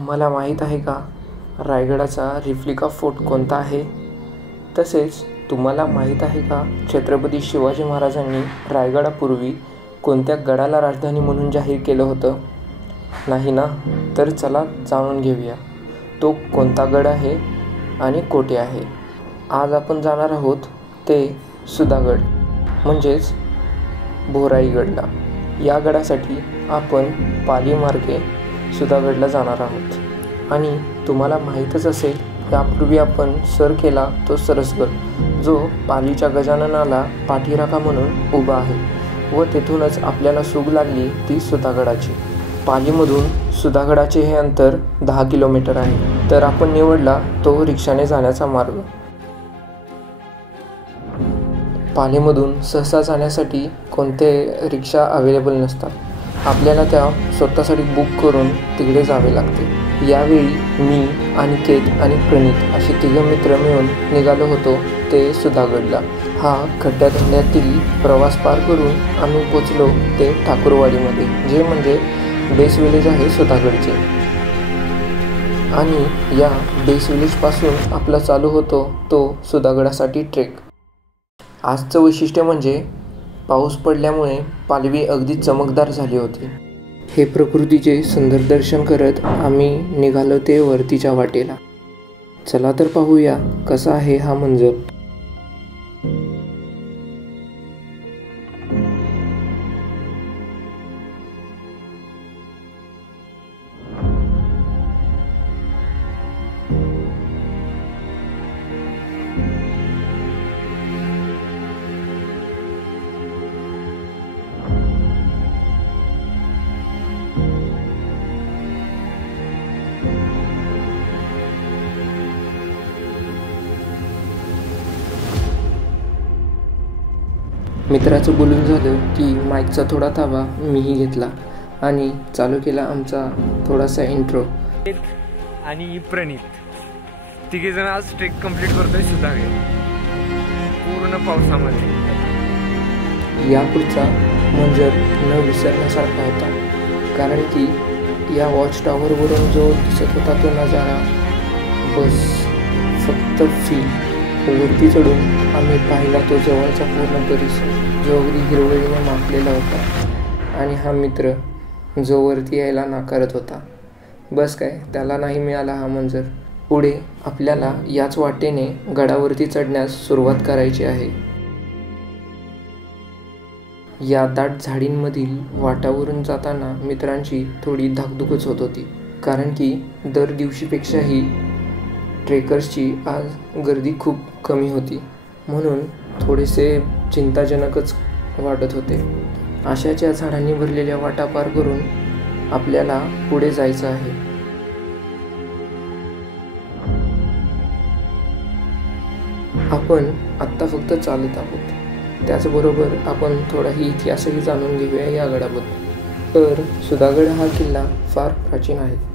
तुम्हाला माहीत आहे का रायगडाचा रिप्लिका फोर्ट कोणता आहे? तसेच तुम्हाला माहीत आहे का छत्रपती शिवाजी महाराजांनी रायगडापूर्वी कोणत्या गडाला राजधानी म्हणून जाहीर केलं होतं? नाही ना? तर चला जाणून घेऊया तो कोणता गड आहे आणि कोठे आहे. आज आपण जाणार आहोत ते सुधागड म्हणजेच भोराईगडला. या गडासाठी आपण पालीमार्गे सुधागडला जाणार आहोत. आणि तुम्हाला माहीतच असेल यापूर्वी आपण सर केला तो सरसगड जो पालीच्या गजाननाला पाठीराखा म्हणून उभा आहे व तेथूनच आपल्याला सूग लागली ती सुधागडाची. पालीमधून सुधागडाचे हे अंतर 10 किलोमीटर आहे. तर आपण निवडला तो रिक्षाने जाण्याचा मार्ग. पालीमधून सहसा जाण्यासाठी कोणते रिक्षा अवेलेबल नसतात. आपल्याला त्या स्वतःसाठी बुक करून तिकडे जावे लागते. यावेळी मी अनिकेत आणि प्रणित असे 3 मित्र मिळून निघालो होतो ते सुधागडला. हा खड्ड्याखड्ड्यातील प्रवास पार करून आम्ही पोचलो ते ठाकूरवाडीमध्ये, जे म्हणजे बेस विलेज आहे सुधागडचे. आणि या बेस विलेजपासून आपला चालू होतो तो सुधागडासाठी ट्रेक. आजचं वैशिष्ट्य म्हणजे पाऊस पडल्यामुळे पालवी अगदी चमकदार झाली होती. हे प्रकृतीचे सुंदर दर्शन करत आम्ही निघालो ते वरतीच्या वाटेला. चला तर पाहूया कसा आहे हा मंजर. मित्राचं बोलून झालं की माईकचा थोडा ताबा मीही घेतला आणि चालू केला आमचा थोडासा इंट्रो. आणि प्रणित तिघेजण आज ट्रेक कंप्लीट करतोय सुधागड पूर्ण पावसामध्ये. यापुढचा मंजर न विसरण्यासारखा होता, कारण की या वॉच टॉवरवरून जो दिसत होता तो नजारा बस फक्त फील. वरती चढून आम्ही पाहिला तो जवळचा पूर्ण परिसर जो अगदी हिरवळीने माखलेला होता. आणि हा मित्र जो वरती यायला नाकारत होता. बस काय, त्याला नाही मिळाला हा मंजर. पुढे आपल्याला याच वाटेने गडावरती चढण्यास सुरुवात करायची आहे. या दाट झाडींमधील वाटावरून जाताना मित्रांची थोडी धाकधुकच होत होती, कारण की दर दिवशीपेक्षाही ट्रेकर्सची आज गर्दी खूप कमी होती, म्हणून थोडेसे चिंताजनकच वाटत होते. अशाच या झाडांनी भरलेल्या वाटा पार करून आपल्याला पुढे जायचं आहे. आपण आत्ता फक्त चालत आहोत, त्याचबरोबर आपण थोडाही इतिहासही जाणून घेऊया या गडाबद्दल. तर सुधागड हा किल्ला फार प्राचीन आहे.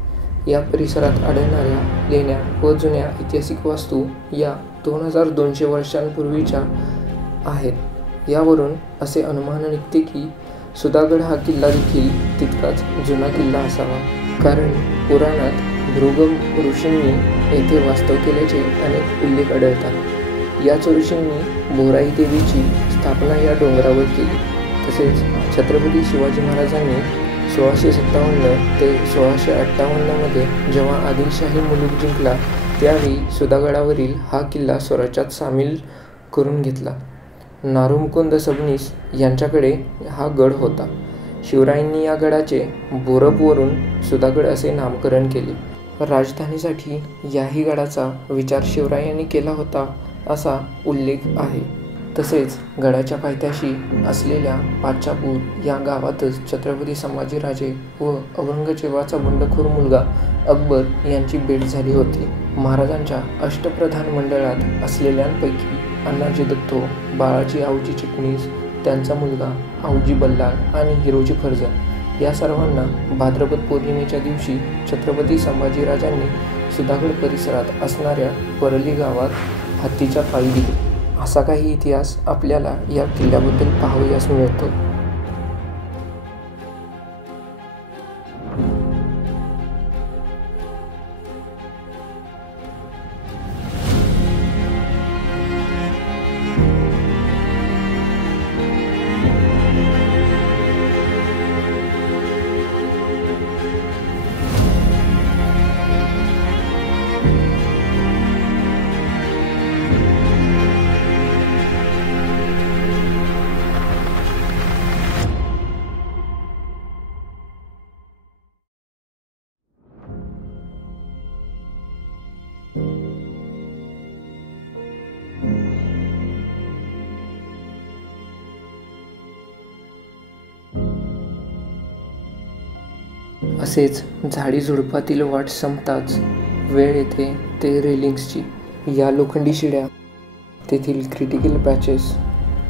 या परिसरात आढळणाऱ्या लेण्या व जुन्या ऐतिहासिक वास्तू या 2200 वर्षांपूर्वीच्या आहेत. यावरून असे अनुमान निघते की सुधागड हा किल्ला देखील तितकाच जुना किल्ला असावा, कारण पुराणात भृगु ऋषींनी येथे वास्तव केल्याचे अनेक उल्लेख आढळतात. याच ऋषींनी भोराई देवीची स्थापना या डोंगरावर केली. तसेच छत्रपती शिवाजी महाराजांनी 1657 ते 1658 मध्ये जेव्हा आदिलशाही मुलूक जिंकला त्यावेळी सुधागडावरील हा किल्ला स्वराज्यात सामील करून घेतला. नारुमुकुंद सबनीस यांच्याकडे हा गड होता. शिवरायांनी या गडाचे बोरबवरून सुधागड असे नामकरण केले. राजधानीसाठी याही गडाचा विचार शिवरायांनी केला होता असा उल्लेख आहे. तसेच गडाच्या पायथ्याशी असलेल्या पाचापूर या गावातच छत्रपती संभाजीराजे व औरंगजेबाचा बंडखोर मुलगा अकबर यांची भेट झाली होती. महाराजांच्या अष्टप्रधान मंडळात असलेल्यांपैकी अण्णाजी दत्तो, बाळाजी आवजी चिटणीस, त्यांचा मुलगा आवजी बल्लाळ आणि हिरोजी फर्जंद या सर्वांना भाद्रपद पौर्णिमेच्या दिवशी छत्रपती संभाजीराजांनी सुधागड परिसरात असणाऱ्या परली गावात हत्तीच्या पायी दिली. असा काही इतिहास आपल्याला या किल्ल्याबद्दल पाहावयास मिळतो. असेच झाडी झुडपातील वाट संपताच वेळ येते ते रेलिंग्सची. या लोखंडी शिड्या तेथील क्रिटिकल पॅचेस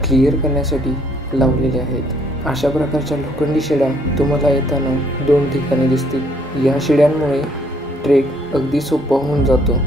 क्लिअर करण्यासाठी लावलेल्या आहेत. अशा प्रकारच्या लोखंडी शिड्या तुम्हाला येताना 2 ठिकाणी दिसतील. या शिड्यांमुळे ट्रेक अगदी सोपा होऊन जातो.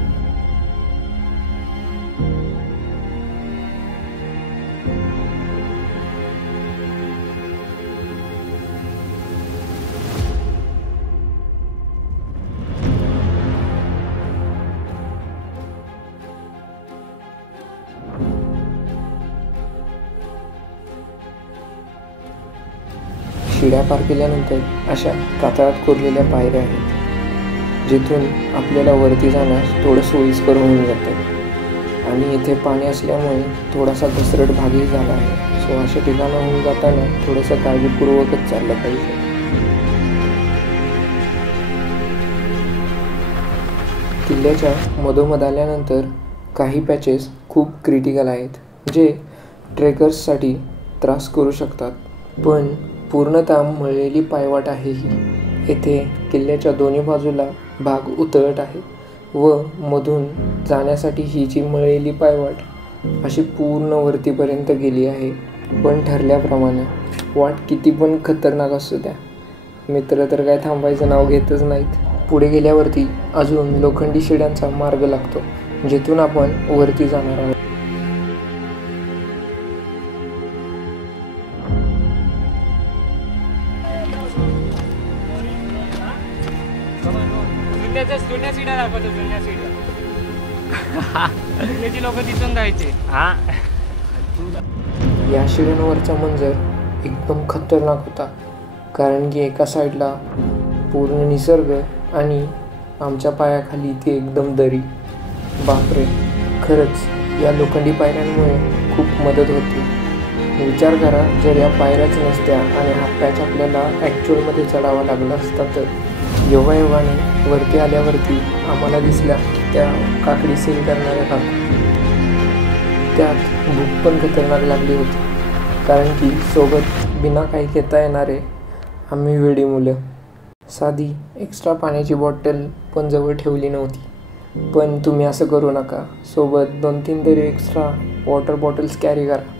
शिड्या पार केल्यानंतर अशा कातळात कोरलेल्या पायऱ्या आहेत, जिथून आपल्याला वरती जाण्यास थोडं सोयीस्कर होऊन जातं. आणि इथे पाणी असल्यामुळे थोडासा घसरट भागही झाला आहे. सो अशा ठिकाणाहून जाताना थोडंसं काळजीपूर्वकच चाललं पाहिजे. किल्ल्याच्या मधोमध आल्यानंतर काही पॅचेस खूप क्रिटिकल आहेत, जे ट्रेकर्ससाठी त्रास करू शकतात. पण पूर्णतः मळलेली पायवाट आहे ही. येथे किल्ल्याच्या दोन्ही बाजूला भाग उतरत आहे व मधून जाण्यासाठी ही जी मळलेली पायवाट अशी पूर्ण वरतीपर्यंत गेली आहे. पण ठरल्याप्रमाणे वाट किती पण खतरनाक असू द्या, मित्र तर काय थांबायचं नाव घेतच नाहीत. पुढे गेल्यावरती अजून लोखंडी शिड्यांचा मार्ग लागतो, जिथून आपण वरती जाणार आहोत. जुन्या सीड्या दाखवतो, जुन्या सीड्या लोक तिथून जायचे. या शिड्यांवरचा मंजर एकदम खतरनाक होता, कारण की एका साईडला पूर्ण निसर्ग आणि आमच्या पायाखाली ती एकदम दरी. बापरे, खरंच या लोखंडी पायऱ्यांमुळे खूप मदत होती. विचार करा, जर या पायऱ्याच नसत्या आणि हा पॅच आपल्याला ॲक्च्युअलमध्ये चढावा लागला असता तर. योगायोगाने वरती आल्यावरती आम्हाला दिसल्या त्या काकडी सेल करणाऱ्या काकू. त्यात भूक पण खतरनाक लागली होती, कारण की सोबत बिना काही घेता येणारे आम्ही वेडी मुलं. साधी एक्स्ट्रा पाण्याची बॉटल पण जवळ ठेवली नव्हती. पण तुम्ही असं करू नका, सोबत 2-3 तरी एक्स्ट्रा वॉटर बॉटल्स कॅरी करा.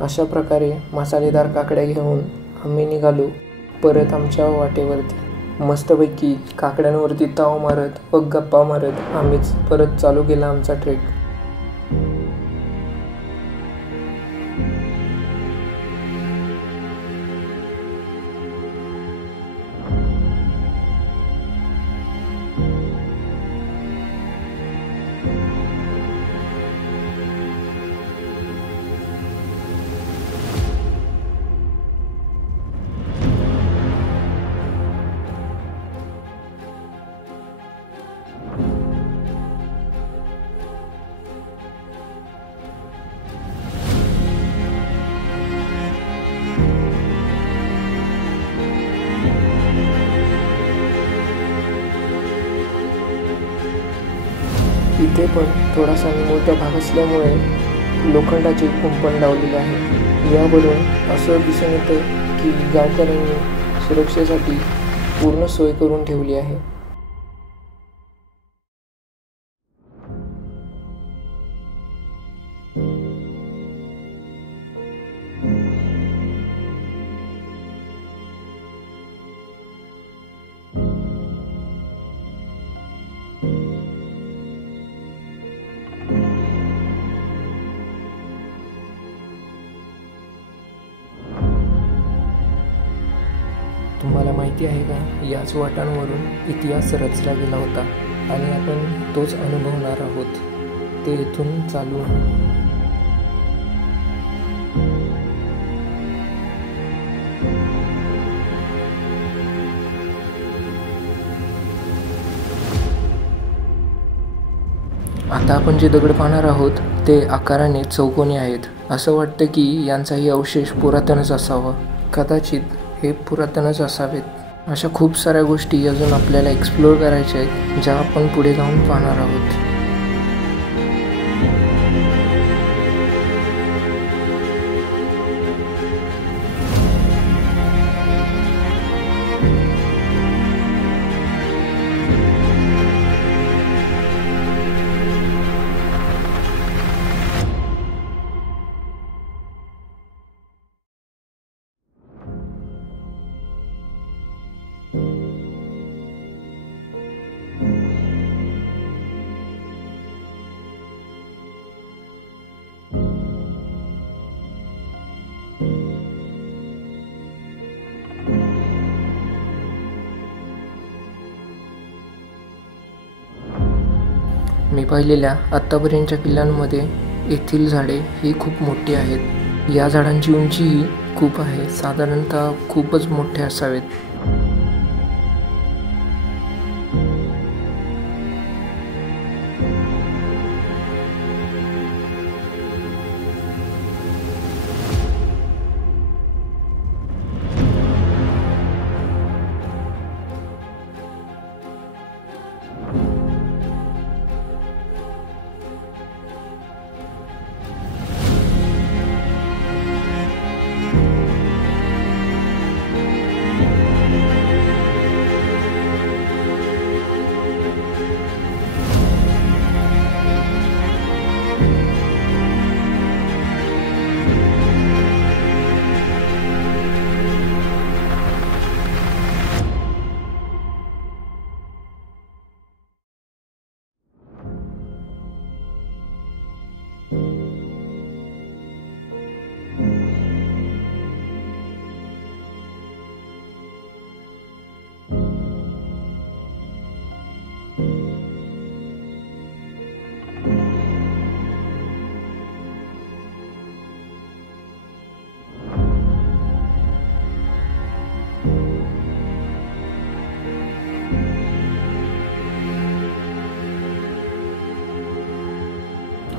अशा प्रकारे मसालेदार काकड्या घेऊन आम्ही निघालो परत आमच्या वाटेवरती. मस्तपैकी काकड्यांवरती ताव मारत व गप्पा मारत आम्हीच परत चालू केला आमचा ट्रेक. इथे पण थोडासा निमुळता भाग असल्यामुळे लोखंडाचे कुंपण लावलेले आहे. यावरून असं दिसून येतं की गावकऱ्यांनी सुरक्षेसाठी पूर्ण सोय करून ठेवली आहे. तुम्हाला माहिती आहे का, याच वाटांवरून इतिहास रचला गेला होता आणि आपण तोच अनुभवणार आहोत. ते इथून चालू. आता आपण जे दगड पाहणार आहोत ते आकाराने चौकोनी आहेत. असं वाटतं की यांचाही अवशेष पुरातनच असावा. कदाचित हे पुरातनच असावेत. अशा खूप साऱ्या गोष्टी अजून आपल्याला एक्सप्लोअर करायच्या आहेत, ज्या आपण पुढे जाऊन पाहणार आहोत. मी पाहिलेल्या आत्तापर्यंतच्या किल्ल्यांमध्ये येथील झाडे ही खूप मोठी आहेत. या झाडांची उंचीही खूप आहे, साधारणतः खूपच मोठे असावेत.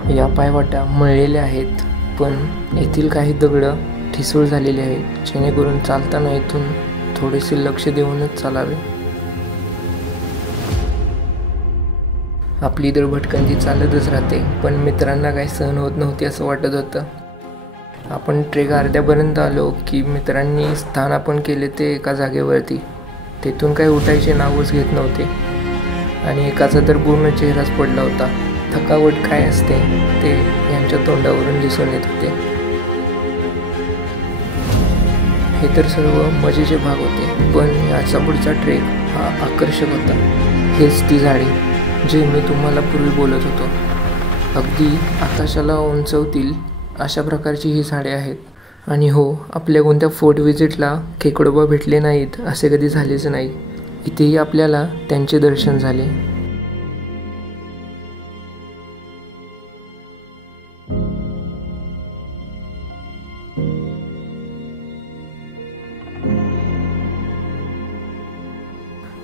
या पायवाटा मळलेल्या आहेत, पण येथील काही दगड ठिसूळ झालेले आहेत, जेणेकरून चालताना इथून थोडेसे लक्ष देऊनच चालावे. आपली तर भटकंती चालतच राहते, पण मित्रांना काही सहन होत नव्हती असं वाटत होतं. आपण ट्रेक अर्ध्यापर्यंत आलो की मित्रांनी स्थान आपण केले ते एका जागेवरती. तेथून काही उठायचे नावच घेत नव्हते आणि एकाचा तर पूर्ण चेहराच पडला होता. थकावट काय असते ते यांच्या तोंडावरून दिसून येत होते. हे तर सर्व मजेचे भाग होते, पण याचा पुढचा ट्रेक हा आकर्षक होता. हेच ती झाडे जे मी तुम्हाला पूर्वी बोलत होतो. अगदी आकाशाला उंचवतील अशा प्रकारची ही झाडे आहेत. आणि हो, आपल्या कोणत्या फोर्ट व्हिजिटला खेकडोबा भेटले नाहीत असे कधी झालेच नाही. इथेही आपल्याला त्यांचे दर्शन झाले.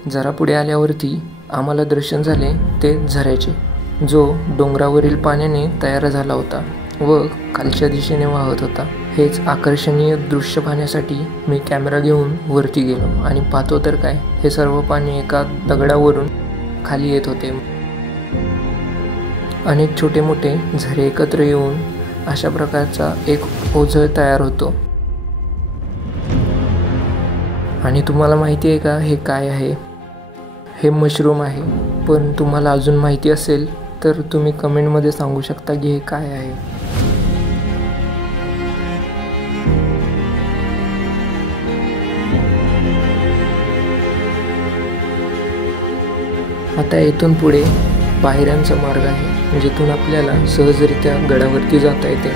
जरा पुढे आल्यावरती आम्हाला दर्शन झाले ते झऱ्याचे, जो डोंगरावरील पाण्याने तयार झाला होता व खालच्या दिशेने वाहत होता. हेच आकर्षणीय दृश्य पाहण्यासाठी मी कॅमेरा घेऊन वरती गेलो आणि पाहतो तर काय, हे सर्व पाणी एका दगडावरून खाली येत होते. अनेक छोटे मोठे झरे एकत्र येऊन अशा प्रकारचा एक ओझळ तयार होतो. आणि तुम्हाला माहिती आहे का हे काय आहे? हे मशरूम आहे. पण तुम्हाला अजून माहिती असेल तर तुम्ही कमेंटमध्ये सांगू शकता की हे काय आहे. आता इथून पुढे पायऱ्यांचा मार्ग आहे, जिथून आपल्याला सहजरित्या गडावरती जाता येते.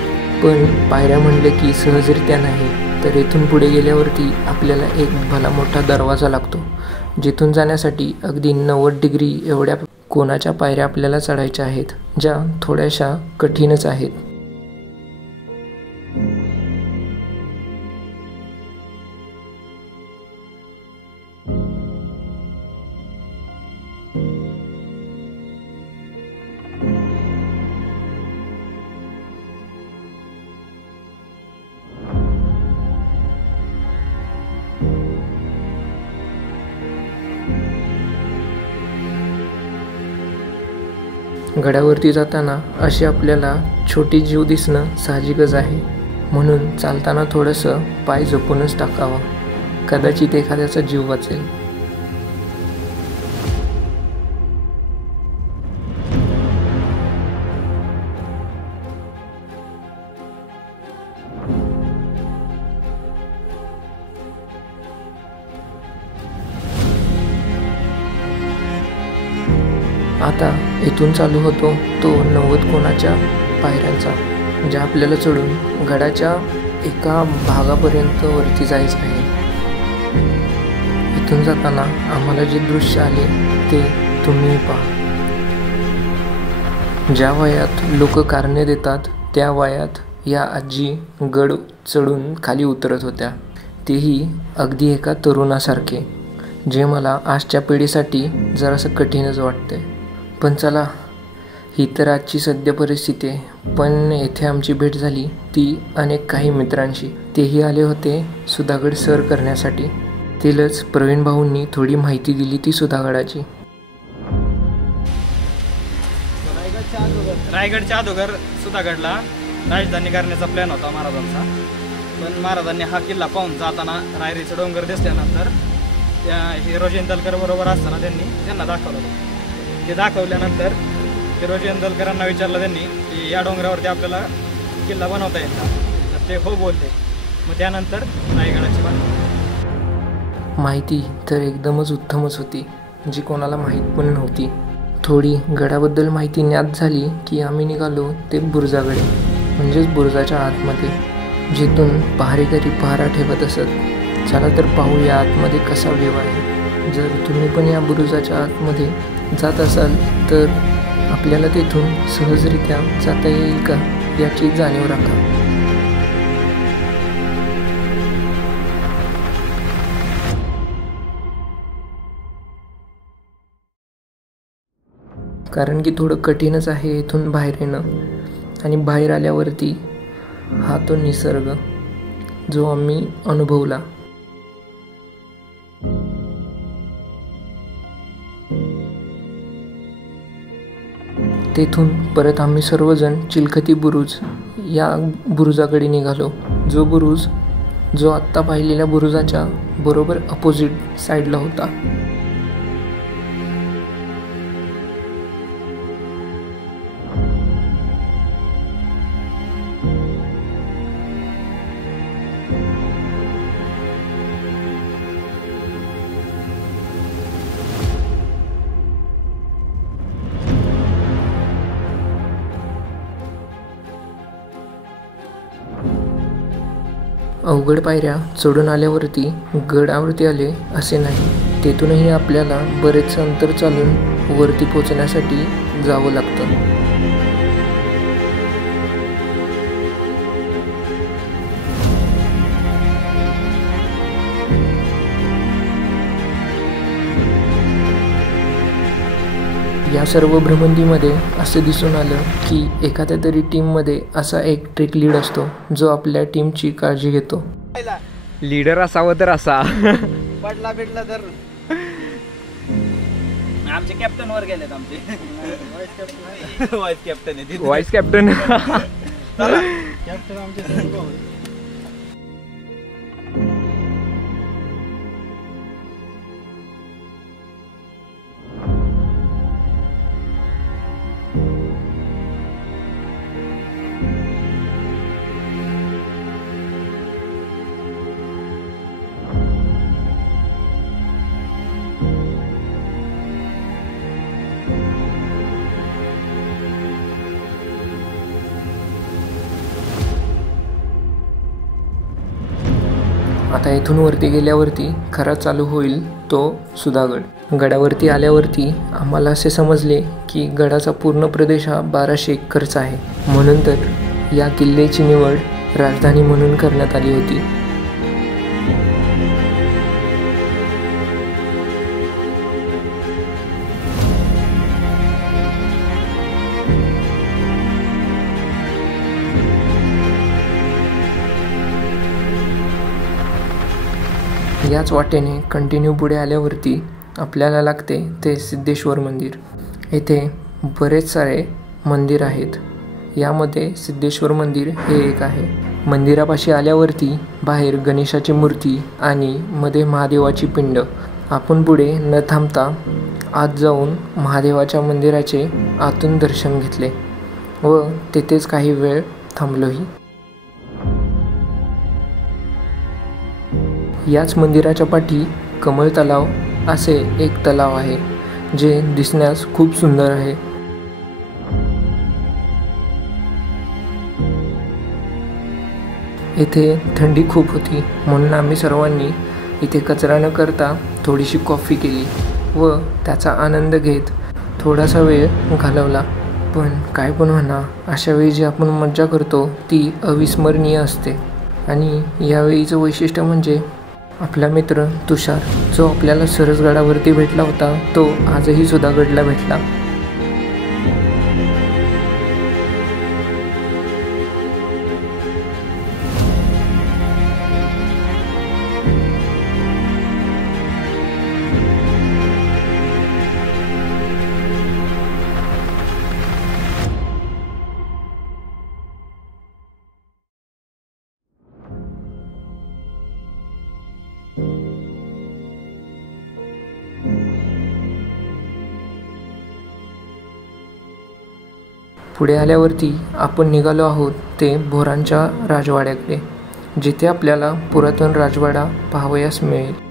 पण पायऱ्या म्हणले की सहजरित्या नाही, तर इथून पुढे गेल्यावरती आपल्याला एक भला मोठा दरवाजा लागतो, जिथून जाण्यासाठी अगदी 90 डिग्री एवढ्या कोनाच्या पायऱ्या आपल्याला चढायच्या आहेत, ज्या थोड्याशा कठीणच आहेत. गडावरती जाताना अशी आपल्याला छोटी जीव दिसणं साहजिकच आहे, म्हणून चालताना थोडंसं पाय जपूनच टाकावा, कदाचित एखाद्याचा जीव वाचेल. आता इथून चालू होतो तो 90 कोणाच्या पायऱ्यांचा, ज्या आपल्याला चढून गडाच्या एका भागापर्यंत वरती जायचं आहे. इथून जाताना आम्हाला जे दृश्य आले ते तुम्ही पहा. ज्या वयात लोक कारणे देतात त्या वयात या आजी गड चढून खाली उतरत होत्या, तेही अगदी एका तरुणासारखे, जे मला आजच्या पिढीसाठी जरासं कठीणच वाटते. पण चला, ही तर आजची सद्य परिस्थिती आहे. पण येथे आमची भेट झाली ती अनेक काही मित्रांशी. तेही आले होते सुधागड सर करण्यासाठी. तिलाच प्रवीण भाऊंनी थोडी माहिती दिली ती सुधागडाची. रायगडच्या अगोदर सुधागडला राजधानी करण्याचा प्लॅन होता महाराजांचा. पण महाराजांनी हा किल्ला पाहून जाताना रायरीचे डोंगर दिसल्यानंतर त्या हिरोजी इंदलकर बरोबर असताना त्यांना दाखवलं. ते दाखवल्यानंतर हिरोजी इंदलकरांना विचारलं त्यांनी की या डोंगरावरती आपल्याला किल्ला बनवता येईल का? तर ते हो बोलले. मग त्यानंतर रायगडाची बांधणी. माहिती तर एकदमच उत्तमच होती, जी कोणाला माहीत पण नव्हती. थोडी गडाबद्दल माहिती ज्ञात झाली की आम्ही निघालो ते बुरुजाकडे, म्हणजेच बुरुजाच्या आतमध्ये, जिथून पहारेकरी पहारा ठेवत असत. चला तर पाहूया आतमध्ये कसा व्ह्यू आहे. जर तुम्ही पण या बुरुजाच्या आतमध्ये जात असाल तर आपल्याला तेथून सहजरित्या जाता येईल का याची जाणीव राखा. कारण की थोडं कठीणच आहे इथून बाहेर येणं. आणि बाहेर आल्यावरती हा तो निसर्ग जो आम्ही अनुभवला. तेथून परत आम्ही सर्वजण चिलखती बुरुज या बुरुजाकडे निघालो. जो बुरुज जो आत्ता पाहिलेल्या बुरुजाच्या बरोबर अपोजिट साईडला होता. अवघड पायऱ्या चढून आल्यावरती गडावरती आले असे नाही. तेथूनही आपल्याला बरेच अंतर चालून वरती पोचण्यासाठी जावं लागतं. या सर्व भ्रमंतीमध्ये असं दिसून आलं की एखाद्या तरी टीममध्ये असा एक ट्रेक लीड असतो जो आपल्या टीमची काळजी घेतो. लीडर असावं तर असा पडला भेटला तर आमचे कॅप्टन वर गेलेत. आमचे व्हाईस कॅप्टन आहे. व्हाईस कॅप्टन कॅप्टन आमचे. आता इथून वरती गेल्यावरती खरा चालू होईल तो सुधागड. गडावरती आल्यावरती आम्हाला असे समजले की गडाचा पूर्ण प्रदेश हा 1200 एकरचा आहे. म्हणून तर या किल्ल्याची निवड राजधानी म्हणून करण्यात आली होती. याच वाटेने कंटिन्यू पुढे आल्यावरती आपल्याला लागते ते सिद्धेश्वर मंदिर. येथे बरेच सारे मंदिर आहेत. यामध्ये सिद्धेश्वर मंदिर हे एक आहे. मंदिरापाशी आल्यावरती बाहेर गणेशाची मूर्ती आणि मध्ये महादेवाची पिंड. आपण पुढे न थांबता आत जाऊन महादेवाच्या मंदिराचे आतून दर्शन घेतले व तेथेच काही वेळ थांबलोही. याच मंदिराच्या पाठी कमळ तलाव असे एक तलाव आहे, जे दिसण्यास खूप सुंदर आहे. इथे थंडी खूप होती, म्हणून आम्ही सर्वांनी इथे कचरा न करता थोडीशी कॉफी केली व त्याचा आनंद घेत थोडासा वेळ घालवला. पण काय पण म्हणा, अशावेळी जी आपण मज्जा करतो ती अविस्मरणीय असते. आणि यावेळीचं वैशिष्ट्य म्हणजे आपला मित्र तुषार, जो आपल्याला सरसगडावरती भेटला होता, तो आजही सुधागडला भेटला. पुढे आल्यावरती आपण निघालो आहोत ते भोरांच्या राजवाड्याकडे, जिथे आपल्याला पुरातन राजवाडा पाहावयास मिळेल.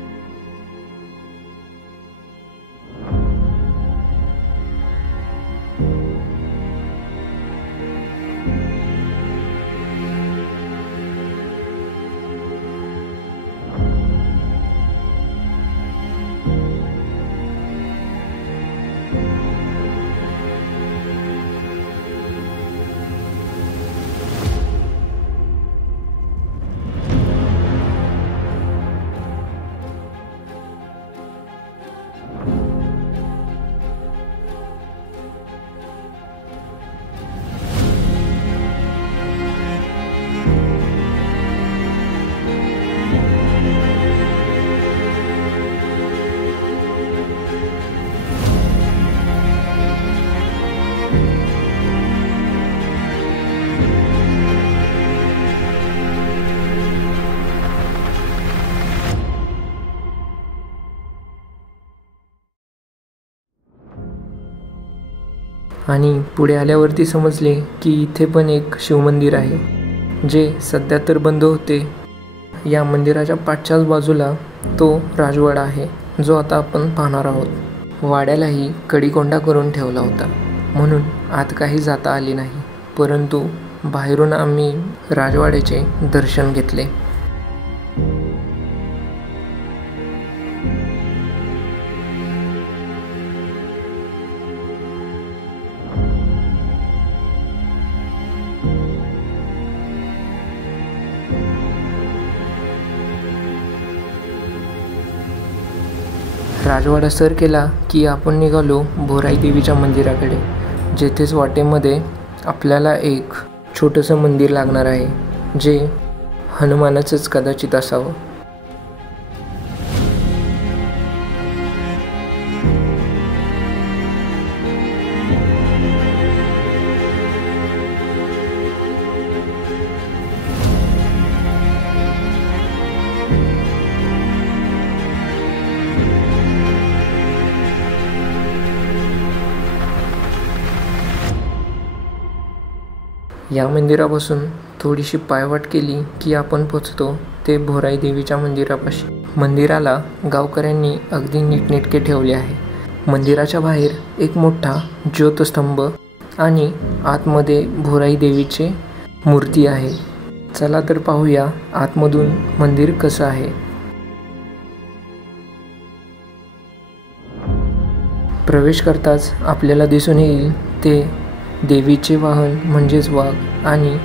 आणि पुढे आल्यावरती समजले की इथे पण एक शिवमंदिर आहे, जे सध्या तर बंद होते. या मंदिराच्या पाठच्याच बाजूला तो राजवाडा आहे, जो आता आपण पाहणार आहोत. वाड्यालाही कडिकोंडा करून ठेवला होता, म्हणून आत काही जाता आली नाही, परंतु बाहेरून आम्ही राजवाड्याचे दर्शन घेतले. राजवाडा सर केला की आपण निघालो भोराई देवीच्या मंदिराकडे, जेथेच वाटेमध्ये आपल्याला एक छोटंसं मंदिर लागणार आहे, जे हनुमानाचंच कदाचित असावं. या मंदिरापासून थोडीशी पायवाट केली की आपण पोचतो ते भोराई देवीच्या मंदिरापाशी. मंदिराला गावकऱ्यांनी अगदी नीटनेटके ठेवले आहे. मंदिराच्या बाहेर एक मोठा ज्योतस्तंभ आणि आतमध्ये भोराई देवीची मूर्ती आहे. चला तर पाहूया आतमधून मंदिर कसं आहे. प्रवेश करताच आपल्याला दिसून येईल ते देवीचे वाहन म्हणजेच वाघ, आणि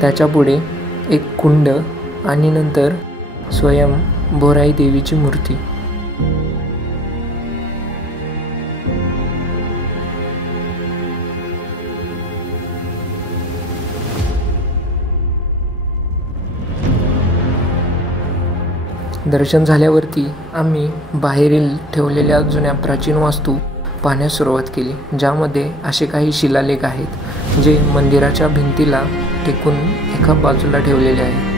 त्याच्यापुढे एक कुंड आणि नंतर स्वयं भोराई देवीची मूर्ती. दर्शन झाल्यावरती आम्ही बाहेरील ठेवलेल्या जुन्या प्राचीन वास्तू पाहण्यास सुरुवात केली, ज्यामध्ये असे काही शिलालेख आहेत जे मंदिराच्या भिंतीला टेकून एका बाजूला ठेवलेले आहेत.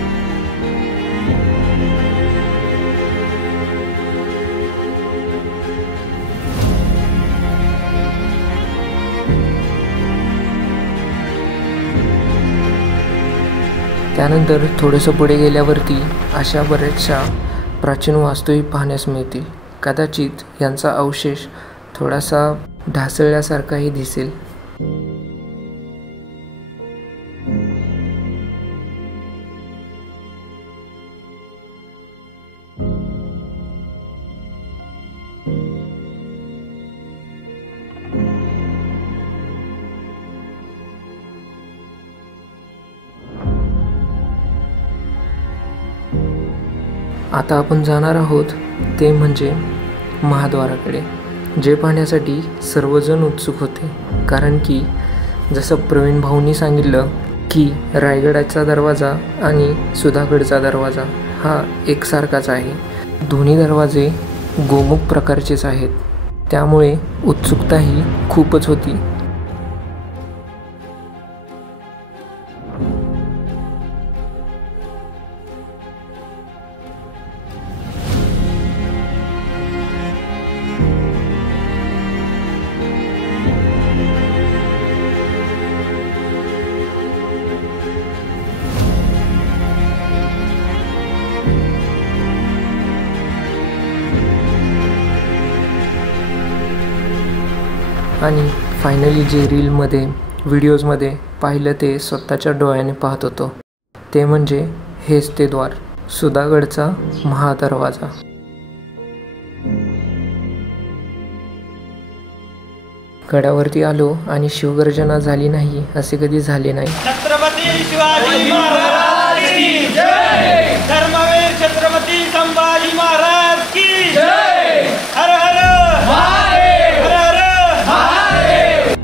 त्यानंतर थोडंसं पुढे गेल्यावरती अशा बऱ्याचशा प्राचीन वास्तूही पाहण्यास मिळतील. कदाचित यांचा अवशेष थोडासा ढासळल्यासारखाही दिसेल. आता आपण जाणार आहोत ते म्हणजे महाद्वाराकडे, जे पाहण्यासाठी सर्वजण उत्सुक होते. कारण की जसं प्रवीण भाऊंनी सांगितलं की रायगडाचा दरवाजा आणि सुधागडचा दरवाजा हा एकसारखाच आहे. दोन्ही दरवाजे गोमुख प्रकारचेच आहेत, त्यामुळे उत्सुकताही खूपच होती. आणि फायनली जे रीलमध्ये व्हिडिओजमध्ये पाहिलं ते स्वतःच्या डोळ्याने पाहत होतो, ते म्हणजे हेच ते द्वार, सुधागडचा महादरवाजा. गडावरती आलो आणि शिवगर्जना झाली नाही असे कधी झाले नाही. छत्रपती शिवाजी महाराज की जय. धर्मवीर छत्रपती संभाजी महाराज की जय. हर हर महादेव. हर हर महादेव.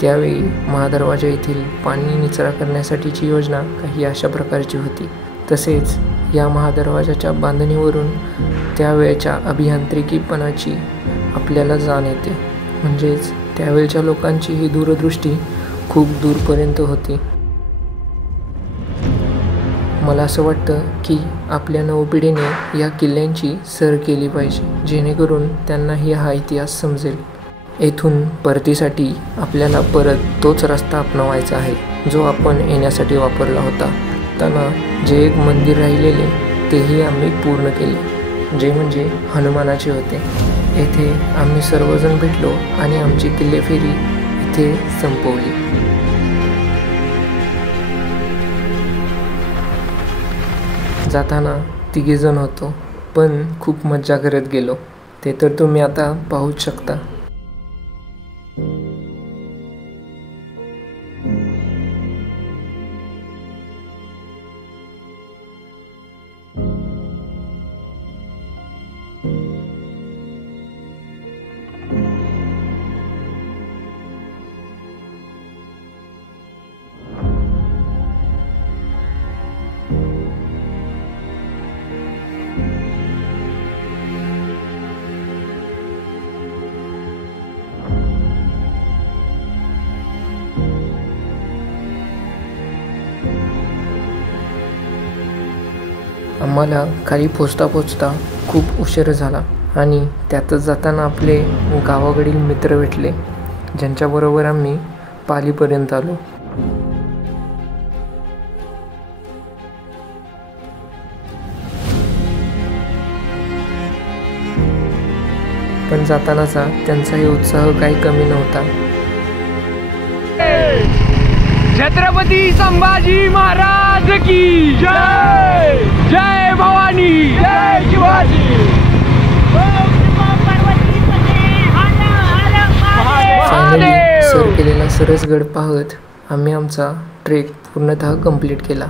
त्यावेळी महादरवाजा येथील पाणी निचरा करण्यासाठीची योजना काही अशा प्रकारची होती. तसेच या महादरवाजाच्या बांधणीवरून त्यावेळच्या अभियांत्रिकीपणाची आपल्याला जाण येते. म्हणजेच त्यावेळच्या लोकांची ही दूरदृष्टी खूप दूरपर्यंत होती. मला असं वाटतं की आपल्या नवपिढीने या किल्ल्यांची सर केली पाहिजे, जेणेकरून त्यांनाही हा इतिहास समजेल. येथून परतीसाठी आपल्याला परत तोच रस्ता अपनावायचा आहे जो आपण येण्यासाठी वापरला होता. त्यांना जे एक मंदिर राहिलेले तेही आम्ही पूर्ण केले, जे म्हणजे हनुमानाचे होते. येथे आम्ही सर्वजण भेटलो आणि आमची किल्ले फेरी इथे संपवली. जाताना 3 जण होतो, पण खूप मज्जा करत गेलो. ते तर तुम्ही आता पाहूच शकता. आम्हाला खाली पोचता खूप उशीर झाला आणि त्यातच जाताना आपले गावाकडील मित्र भेटले, ज्यांच्याबरोबर आम्ही पालीपर्यंत आलो. पण जातानाचा त्यांचाही उत्साह काही कमी नव्हता. छत्रपती संभाजी महाराज की जय. जय भवानी. जय शिवाजी. फायनली सर केलेला सरसगड पाहत आम्ही आमचा ट्रेक पूर्णतः कंप्लीट केला.